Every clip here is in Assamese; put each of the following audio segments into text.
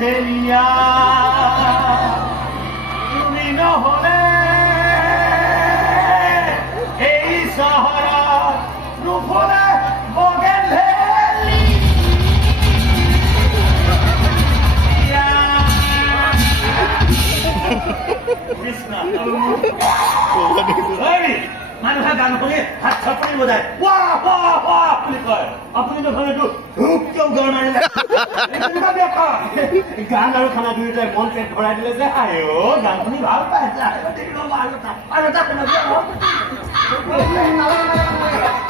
ঢেলিয়া তুমি নহলে এই চহৰত নুফুলে বগেন ভেলি কৃষ্ণ মানুহে গান শুনি হাত চাপৰি বজায় বুলি কয় আপুনি দেখোনটো ধূপ কিয় গান মাৰিলে গান আৰু খানা দুয়োটাই মন পেট ভৰাই দিলে যে আই গান শুনি ভাল পাই আৰু এটা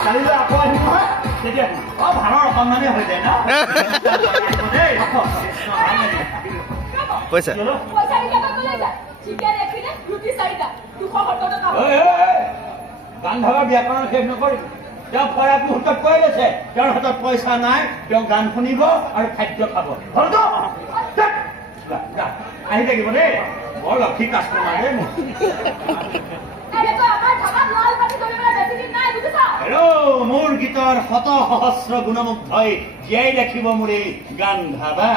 কালিলৈ আকৌ আহিব নহয় তেতিয়া ভালৰ অকণমানেই হৈ যায় ন পইচা গান ধৰা ব্যাকৰণ শেষ নকৰিব তেওঁ পৰাগ মুহূৰ্তত কৈ লৈছে তেওঁৰ হাতত পইচা নাই তেওঁ গান শুনিব আৰু খাদ্য খাব আহি থাকিব দেই বৰ লক্ষী কাষ্টমাৰ দেই মোৰ মোৰ গীতৰ শত সহস্ৰ গুণমুগ্ধই জীয়াই ৰাখিব মোৰ এই গান ধাবা